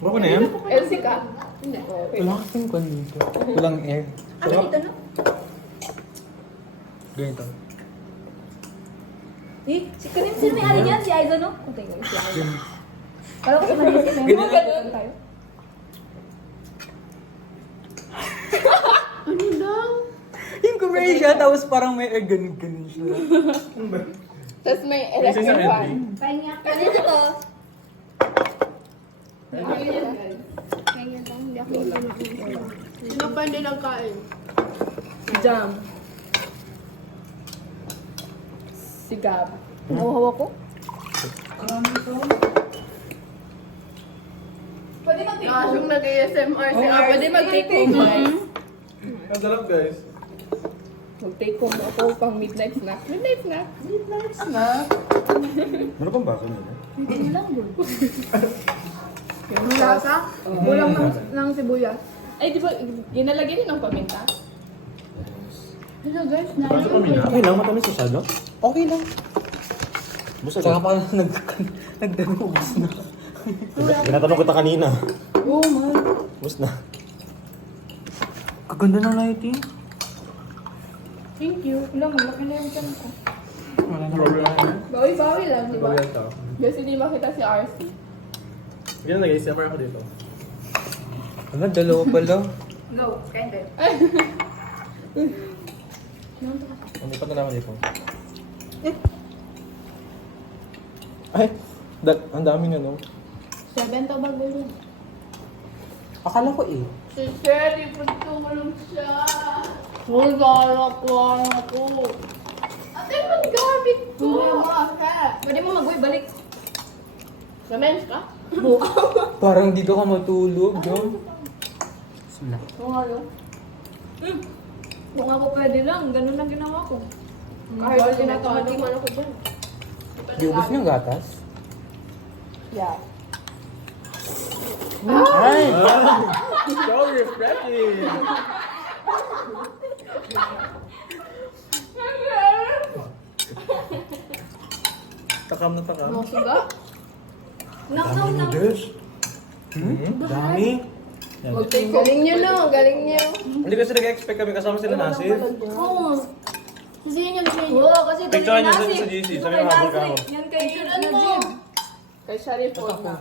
Bro na yan? LC ka? Hindi. Okay. Wala kasing kwan dito. Walang air. Ano dito no? Ganito. Sino may ari dyan? Si Aizo no? Okay, si Aizo. Kala ko sa Manila si Ganun. Ganun tayo. Ano daw? Yung commercial, tapos parang may air, ganun siya. Tapos may Isa electric sa fan. Kanya. Kanina to. Kaya lang, hindi ako kumain. Sino pa hindi nagkain? Jam. Si Gab. Nawahawa ko? Pwede mag-take Kasyong nag-ASMR si Gab. Pwede mag-take home, guys. Ang sarap guys. Mag-take home ako pang midnight snack. Midnight snack? Midnight snack. Ano pang baso nila? Hindi mo lang yun. Yung lasa? Kulang ng sibuyas. Ay, di ba, ginalagyan din ng paminta? Hello guys, Baso kami na. Okay lang, matamis sa sado. Okay lang. Busa Saka pa nagdano, ubus na. Tinatanong kita kanina. Oo man. Bus na. Kaganda ng lighting. Thank you. Wala, malaki na yung tiyan ko. Wala na. Bawi-bawi lang, di ba? Kasi di makita si RC. Hindi na nag-ASMR ako dito. Ano, dalawa pala. Go, kain din. Ano pa na naman dito? Ay, ang dami na no. 7 to bago yun. Akala ko eh. Si Sherry, pagtulong siya. Uy, galak-galak ako. Ate, ba't gamit ko? Pwede mo mag-uwi, balik. Sa men's ka? Parang dito ka matulog, no? Sila. Oo nga, no? Kung ako pwede lang, ganun lang ginawa ko. Kahit tinatawag man ako dyan. Di ubus niyong gatas? Yeah. Ay! So refreshing! Takam na takam. Masuga? Nakaw na. Dami. Galing niyo, no? Galing niyo. Hindi kasi nag-expect kami kasama sila Nasir. Oo. Kasi yun yung Oo, kasi dali Picture niya nasi. sa GC, Yung sabi kay mo, habol ka Nasri, ako. Yan kay Picturean mo. Najib. Kay Sharif po na.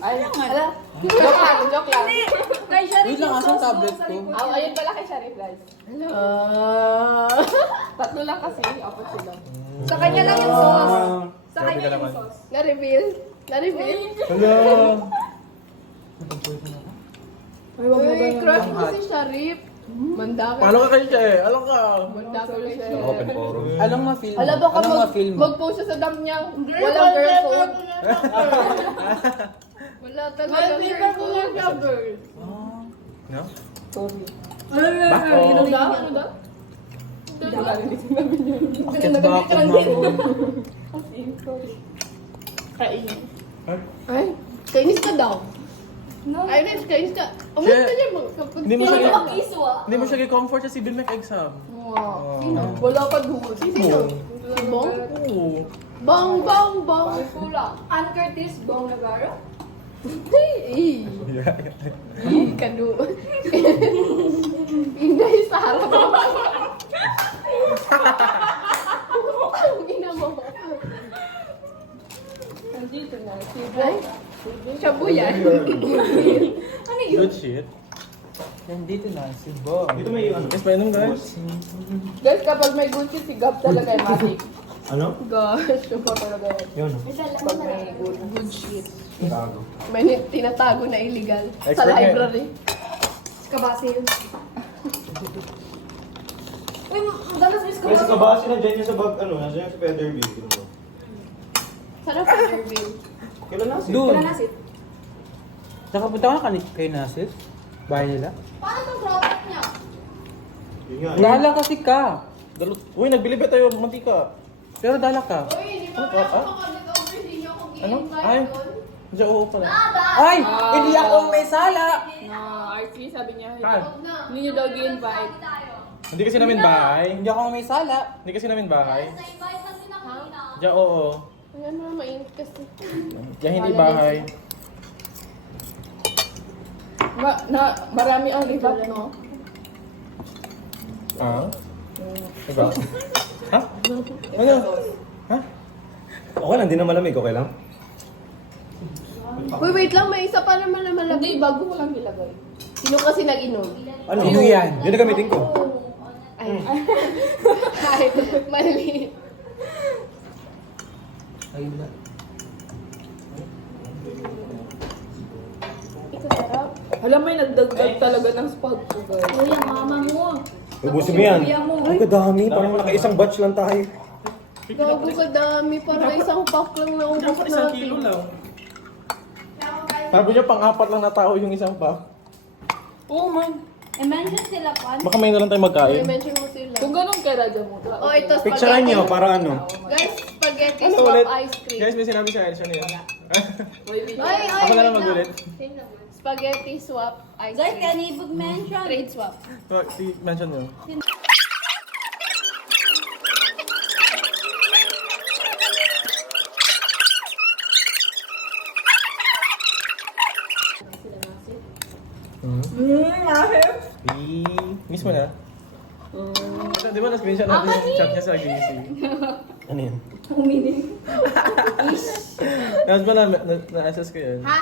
Ay, ala. Joke lang, joke lang. Hindi. Kay Sharif Wait lang, yung asan sauce tablet doon sa ko? likod. Ayun pala kay Sharif, guys. Tatlo lang kasi, apat sila. Sa kanya lang yung sauce. Sa kanya yung sauce. Na-reveal? Na-reveal? Hello! Uy, crush mo si Sharif. Manda ka. Paano ka kayo siya eh? Alam ka! Manda ka siya. Open forum. Anong ma-film mo? Ala, baka Anong ma-film mo? mag-post siya sa dam niya. Walang girl code. Wala talaga girl code. No? Ano ba? Ano ba? Bakit ba ako na? Kainin. Ay, kainis ka daw. Ay, Rex, kainis ka. Umalis ka niya mo. Hindi mo siya Mag-iso ah. Hindi mo siya i-comfort sa civil mech exam. Wow. Wala ka doon. Sino? Si Bong? Oo. Bong, bong, bong. Kulang. Ann Curtis, Bong Navarro. Hindi. Kadu. Hindi sa harap. Ang ina mo. Nandito na. Si Bong. Shabu yan. Ano yun? Good shit. Nandito na, si Bob. Dito may ano. Yes, painom guys. Guys, kapag may good shit, si Gab talaga yung matik. Ano? Gosh, yung talaga yun. Yun. Pag may good shit. Tago. May tinatago na illegal sa Expert nga. library. Kabase yun. Uy, ang galas miss ko. Guys, kabasi na dyan yung sa bag, ano, nasa yung sa Featherville. Sarap ang interview. Kailan Nasir? Doon. Wala nasit. Nakapunta ka na kay Nasir? Bahay nila? Paano itong product niya? Yun nga. Dala kasi ka. Uy, nagbili ba tayo mantika? Pero dala ka. Uy, di ba Ah, ah? makakabit-over, hindi niyo ako Ano? i-invite Ay. doon? Diyan, oo pala. Ay! Hindi ako may sala! Na, RC, sabi niya, Saan? hindi niyo daw i-invite. Hindi kasi namin bahay. Hindi ako may sala. Hindi kasi namin bahay. Na-invite lang din ako nila. Diyan, oo. Ayan na, mainit kasi. Diyan hindi bahay. Marami ang libat, no? Ah? Diba? Ha? Ano? Ha? Okay lang, di na malamig. Okay lang? Uy, wait lang. May isa pa naman na malaki bago ko lang nilagay. Sino kasi nag-inom? Ano? Sino yan? Yun na gamitin ko. Ay. Ay, mali. Ayun na. Ito sarap. Alam mo, nagdagdag talaga ng spag ko, guys. Kuya, mama mo. Ubusin mo yan. Kuya mo. Ay, kadami. Parang naka-isang batch lang tayo. Gago ka dami. Parang isang pack lang na ubos Dapat isang natin. kilo lang. Sabi niya pang-apat lang na tao yung isang pa. Oo, man. I-mention sila, Kwan. Baka may na lang tayo magkain. I-mention mo sila. Kung ganun kaya radyo mo. Oh, ito spaghetti. Picturean nyo para ano. Guys, spaghetti Ano swap ulit? ice cream. Guys, may sinabi si Elsa niya. Ay, Ako na lang wait magulit. Spaghetti swap ice Guys, cream. can you mention? Trade swap. So, mention mo. Miss mo na? Di ba na-screenshot natin yung chat niya sa GC? Ano yun? Tapos ba na-access ko yun? Ha?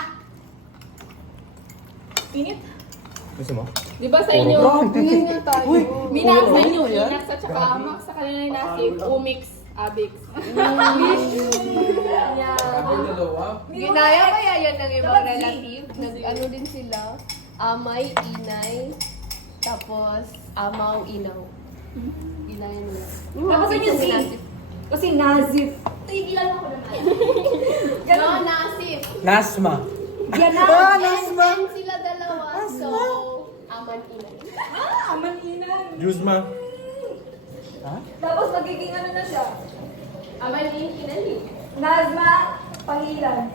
Init. Gusto mo? Di ba sa inyo? Tingin nga tayo. Minax sa inyo. yan? Minax at saka Max sa kanila yung nasip. Umix. Abix. Ginaya kaya yan ng ibang relative. Nag-ano din sila. Amay, inay. Tapos, amaw, inaw. Ginaya nila. Tapos yun si... Kasi Nazif. Tigilan ako naman. No, nasip. Nasma. Yan na. And sila dalawa. So, aman, inay. Amaninan. Juzma. Tapos magiging ano na siya? Aman, inay. Nazma, Pangilan.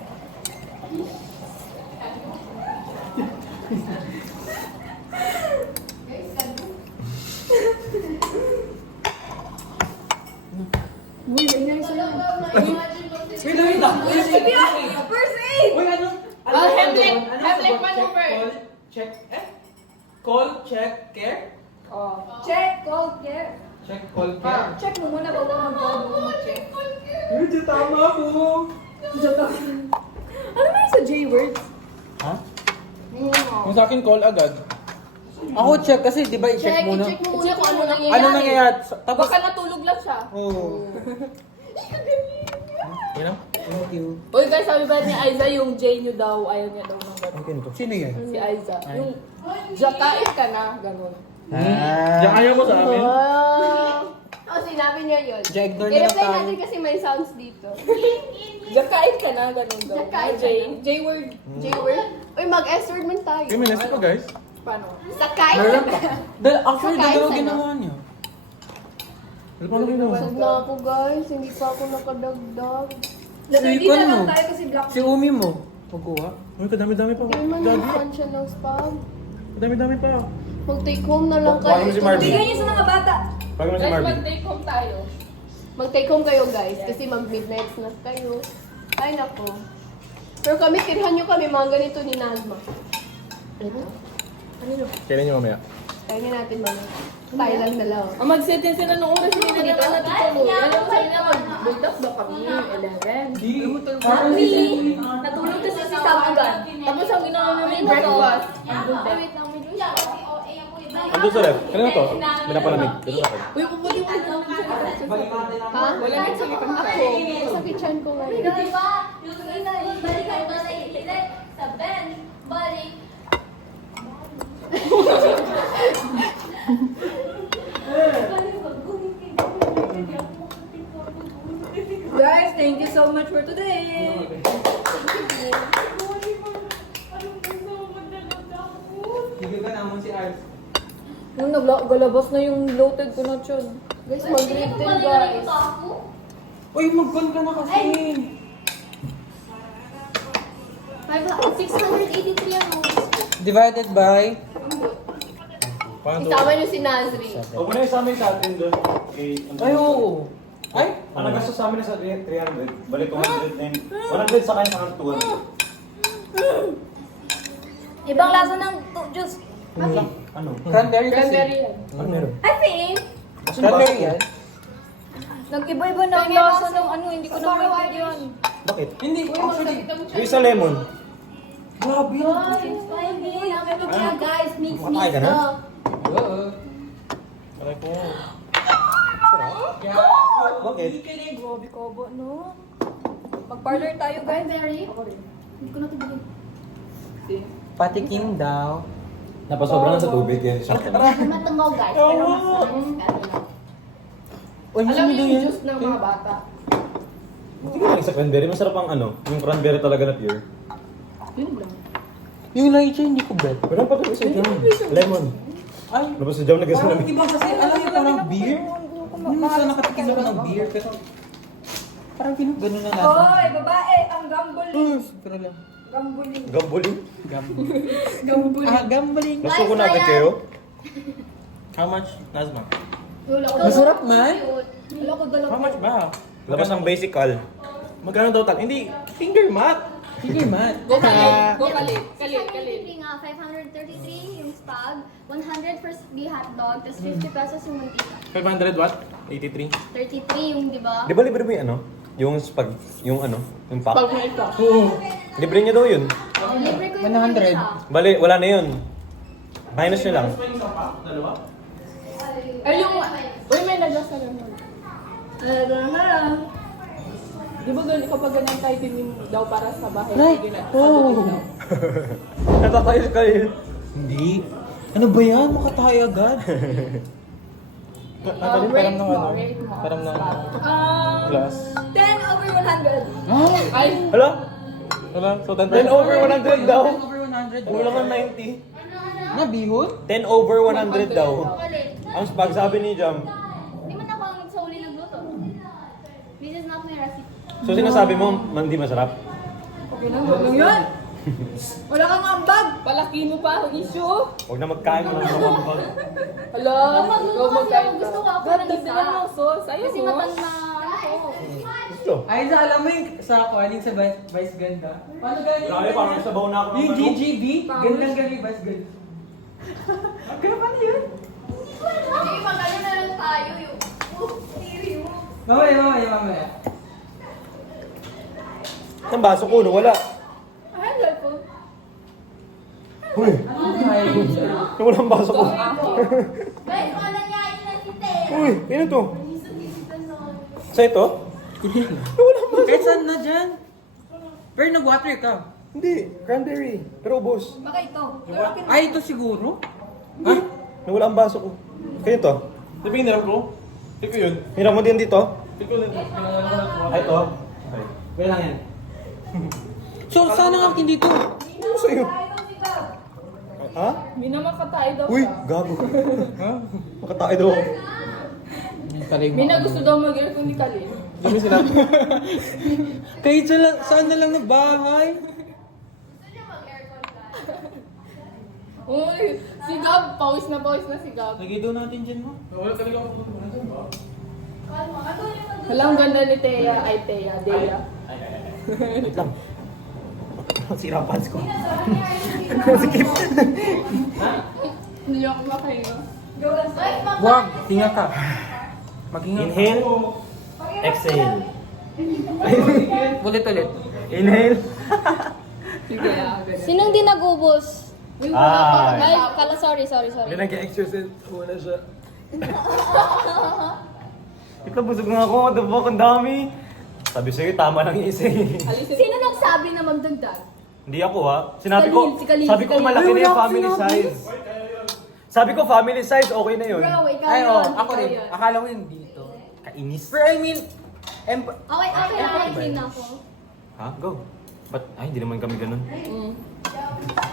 Uy, inay sila. First aid! Hemlek maneuver. Check, Call, check, care? Check, call, care. Check, call, care. Check mo muna bago mag-call mo mag-check. Medyo tama ako. Ano ba yung sa J-words? Ha? Kung sa akin, call agad. Ako check kasi, di ba i-check muna? I-check mo muna kung ano nangyayari. Ano nangyayari? Tapos, Baka natulog lang siya. oh. Yun lang? Thank you. Uy guys, sabi ba ni Aiza yung J nyo daw, ayaw niya daw ng gano'n. Ang ganito. Sino yan? Si Aiza. Yung, jakain ka na, gano'n. Diyan ayaw mo sa amin? Oh, sinabi niya yun. Ja-ignore na lang I-reply tayo. natin kasi may sounds dito. Jakain ka na, gano'n daw. Jakain J. J-word. J-word. Uy, mag-S-word man tayo. Okay, may nasa pa guys. Paano? Sakay ka Meron na. pa. Actually, Sakain dalawa sa ginawa niya. Ano pa nang ginawa? Busog na ako guys, hindi pa ako nakadagdag. Hindi na lang tayo kasi black. Si Umi mo. Pagkuha. Uy, kadami-dami pa. Hindi man Gagi. yung siya ng spam. Kadami-dami pa. Mag-take home na lang Paano kayo. si Marvin? Bigyan niyo sa mga bata. Pag mo si Marvin. mag-take home tayo. Mag-take home kayo guys, kasi mag-midnight snack kayo. Ay nako. Pero kami, tirhan nyo kami, mga ganito ni Nazma. Ito. Ano yun? Kailan nyo mamaya? Kaya natin mamaya. Tayo lang dalawa. Mag-set din sila nung oras hindi dito na tutulog. Alam mo sila mag-buldak daw kami 11. Mami, natulog kasi si Sam agad. Tapos ang ginawa namin breakfast. Wait lang, may juice. Andun sa ref. Kailan na to? Binapalamig. Dito sa akin. Uy, puputi mo namin sa Ha? Wala nang sa likod ko. Sa kitchen ko ngayon. Sa Ben, balik. Guys, thank you so much for today. Higil ka naman si Ars. Nung naglalabas na yung bloated ko na tiyan. Guys, mag-grade 10 guys. Uy, mag-gun ka na kasi. 683 ang Divided by... Paano? Isama nyo si Nazri. Huwag mo na yung sa amin sa atin doon. Ay, oo. Ay? Ang nagastos sa amin na sa 300. Balik 200 na yun. 100 sa kanya sa 200. Ibang lasa ng juice. Ano? Cranberry kasi. Cranberry yan. Ano meron? I think, Cranberry yan. nag-iba-iba na ang lasa ng ano, hindi ko na maintindihan. Bakit? Hindi, actually. Yung isa lemon. Grabe yan. Guys, mix, Kumakain ka na? Oo. Aray ko. Bakit? Grabe ka ba, no? Mag-parlor tayo, guys. Hindi ko na tigilin. Patikim daw. Napasobra na sa tubig yan siya. Matungaw, guys. Pero mas Uy, Alam sino niyo yung yan? juice ng mga bata. Hindi ka lang sa cranberry. Masarap ang ano, yung cranberry talaga na pure. Yun lang. Yung lychee, hindi ko bet. Meron pa rin isa dyan. Lemon. Ay, Tapos sa jam na kasi parang namin. iba kasi, alam mo parang beer? Minsan nakatikim ako ng beer, pero parang gano'n na lasa. Hoy, babae, ang gambling. Pero lang. Gambling. Gambuling. Gambling. Nasuko na agad kayo? How much, Nazma? Masarap man. Wala ko dala. How much ba? Labas ng basic al. Magkano total? Hindi, finger mat. Sige, man. Go kalit. Go kalit. Kalit, kalit. 533 yung spag, 100 for the hotdog, tapos 50 pesos yung mantika. 500 what? 83. 33 yung, di ba? Di ba libre mo yung ano? Yung spag, yung ano, yung pack. Pag may ito. Libre niya daw yun. Libre ko yung 100. isa. Bali, wala na yun. Minus niya lang. Dalawa? Ay, yung... Uy, may lagasa naman. Di ba ganun, kapag ganyan tayo tinim daw para sa bahay? Right. Oh. Natatayos kayo. Hindi. Ano ba yan? Makatayo agad. Nakalit parang ng ano? Parang ng glass. 10 over 100. Ay, Hala? Wala, so 10 over 100 daw. 10 over 100. Wala kang 90. Nabihon? 10 over 100 daw. Ang spag sabi ni Jam. Hindi man ako ang sa uli nagluto. This is not my recipe. So sinasabi mo, hindi masarap? Okay lang, huwag lang yun. Wala kang ambag. palaki mo pa ang issue. Huwag na magkain mo ng mamambag. Hala, Magluto kasi ako, gusto ko ako ng isa. Dagdagan mo ang sauce. Ayun Kasi mo. matanda ako. Gusto. Ay, alam mo yung sa kuwaling sa Vice Ganda? Paano galing? Grabe, parang sabaw na ako ng Yung manok. GGB? Gandang galing Vice Ganda. Kaya paano yun? Hindi, magano na lang tayo yung... Siri mo. Mamaya. Ang baso ko, no? Wala. Hello po. Uy, Ay, walang baso ko. Guys, wala niya inasite. Uy, ano to? Sa ito? kahit saan na dyan. Pero nag-water ka. Hindi, cranberry. Pero ubos. Baka ito. Ay, ito siguro? Ha? Nawala ang baso ko. Kayo to? Sabi niram ko? Ito yun. Hiram mo din dito? Ito din. Ay, ito. Ay. Kaya lang yan. So, saan ang akin dito? Ano sa'yo? Ha? May naman katay daw Uy, siya. gago. Ha? Makatae daw ako. May na gusto daw mag-air kung di kalin. Hindi mo sinabi. Kahit saan na lang na bahay. Uy, si Gab, pawis na si Gab. Lagay doon natin dyan mo. Wala talaga ako pupunta dyan ba? Hala, ang ganda ni Thea. Ay, Thea. Dea. Wait lang. Sira pants ko. Hindi ako makahinga. Wag, tinga ka. Maghinga. Inhale. Exhale. Ulit. Inhale. Sige, ganun. Sinong di nag-ubos? Ay. Ay, sorry. Hindi nag-exercise muna siya. Ito, busog nga ako. Ano ba? Ang dami. Sabi sa'yo, tama lang yung isa eh. Alisin. Sino nagsabi na magdagdag? Hindi ako ha. Sinabi ko, Si Kalin. sabi ko malaki na yung family size. Sabi ko family size, okay na yun. Bro, ikaw Ay, yun. oh, ako ikaw rin. yun. Akala ko yung dito. Kainis. Pero I mean, Okay lang. Clean ako. Ha? Go. Ba't? Ay, hindi naman kami ganun.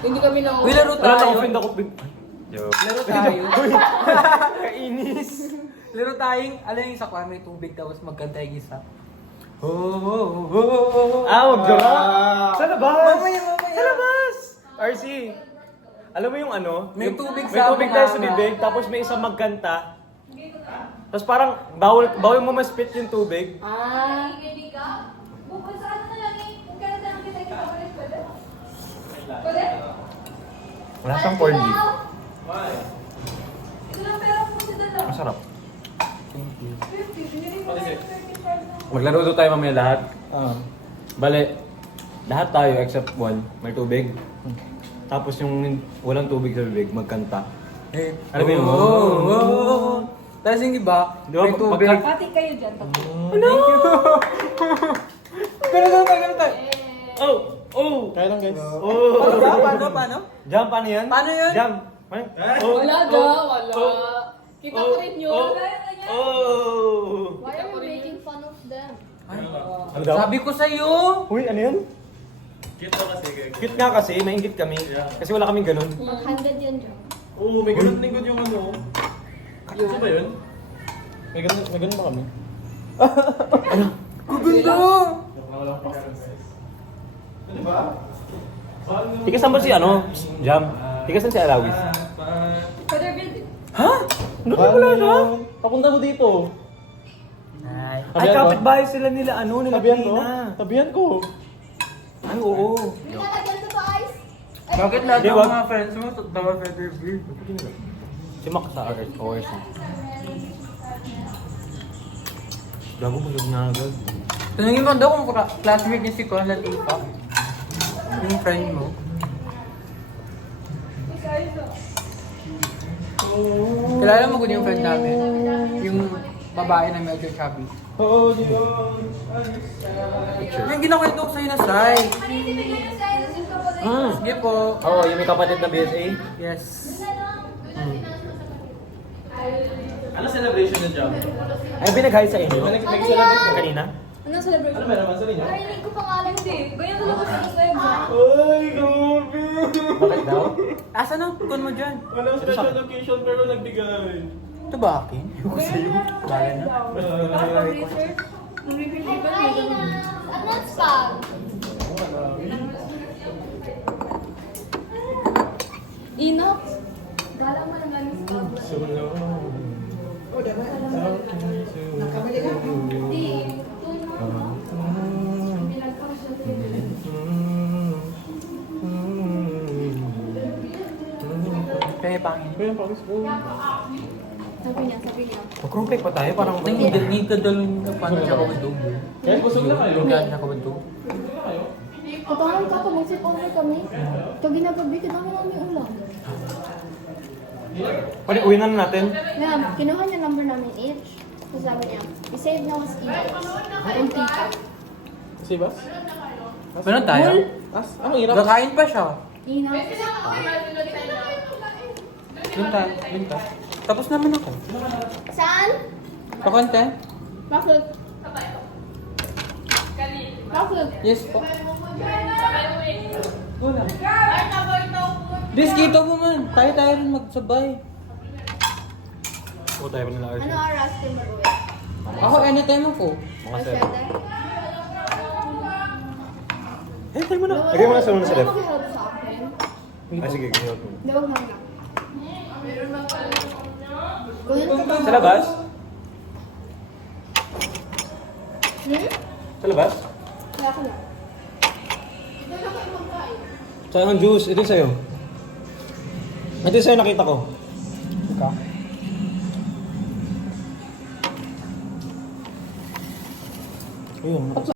Hindi kami nang... Uy, laro Wala tayo. na-offend ako. Joke. Laro tayo. Kainis. Laro tayong, alam yung sa kwan, may tubig tapos magkanta yung isa. Ah, mag-joke. Sa labas. Mamaya. Sa labas. RC. Alam mo yung ano? May Yung- tubig may sa tubig tayo sa bunganga. bibig, tapos may isang magkanta. Tapos parang bawal mo ma-spit yung tubig. Ah, Wala siyang corned beef. Masarap. Maglaro daw tayo mamaya lahat. Bale, lahat tayo except one, may tubig. Tapos yung walang tubig sa bibig, magkanta. Alam mo yun? Tapos yung iba, Di ba, may tubig. Pati kayo dyan. Thank you. Pero ganun tayo. Oh! Oh! Kaya lang guys. Oh! Paano? Jump, paano yan? Paano yun? Jump! Oh, Wala oh, daw, wala. oh, Kita ko rin yun. Oh! Oh! Why are you making fun of them? Ano daw? Sabi ko sa'yo. Uy, ano yun? Cute nga kasi, maingit kami. Kasi wala kaming ganun. Mag-handed yan, John. Oo, may ganun lingkod yung ano. Ano ba yun? May ganun ba kami? Kugundo! Ano ba? Tikasan ba si ano? Jam? Tikasan si Alawis? Ha? Ano wala siya? Papunta mo dito. Ay, Tabihan ko? kapitbahay sila nila ano, nila Tabihan ko? Pina. Tabihan ko. Ay, oo. Nilalagyan ko ba ice? Bakit lahat Di, ng wag. mga friends mo tawa feather beard? Si Mac sa ORC. Gago, bulog na agad. Tanungin mo daw kung classmate niya si Conrad Ipa. Yung friend mo. Kilala mo ko yung friend namin? Yung babae na medyo chubby. Oo, dito. Yung ginakwento ko sa'yo na Sai. Sige po. Oo, yung may kapatid na BSA. Yes. Ano celebration na Jam? Ay, binag-hi sa inyo? Nag-celebrate Kanina? Anong celebration? Ano ba naman sa inyo? Narinig ko pangalan ko. Hindi, ganyan talaga sa Muslim. Ay, grabe! Bakit daw? Asan ang kun mo dyan? Walang special occasion pero nagbigay. Ito ba akin? Yung ko sa'yo. Bala na. Nung reveal ba? Ay, ano spag? Inox. Gala mo naman yung spag. Kaya pangin. Kaya pangis ko. Sabi niya. Mag-crumpek pa tayo, parang Hindi ka dalawin na paano siya kabantog. Kaya busog na kayo. Yung gano'n siya kabantog. Kapangan ka pa, magsip-over kami. Ito ginagabi, kailangan namin ulam. Pwede, uwi na natin. Ma'am, kinuha niya number namin each. So sabi niya, i-save niya was emails. Unti ka. Si Bas? Meron tayo? As? Ano hirap? Kakain pa siya. Emails. Lunta. Tapos naman ako. Saan? Pakonte? Bakit? Bakit? Yes po. Diskito mo man. Tayo rin magsabay. Oo, tayo pa nila Ano Arthur. oras ka mag-uwi? Ako anytime ako. Mga sir. Masyada? Eh, tayo mo na. Lagay mo na sa muna sa left. Mag-help sa akin. Ay, sige, ganyan ko. Hindi, wag na. Kuhin ka ba? Sa labas? Hmm? Sa labas? Kaya ko na. Saan ang juice? Ito yung sa'yo. Ito yung sa'yo nakita ko. Ika. Ayun.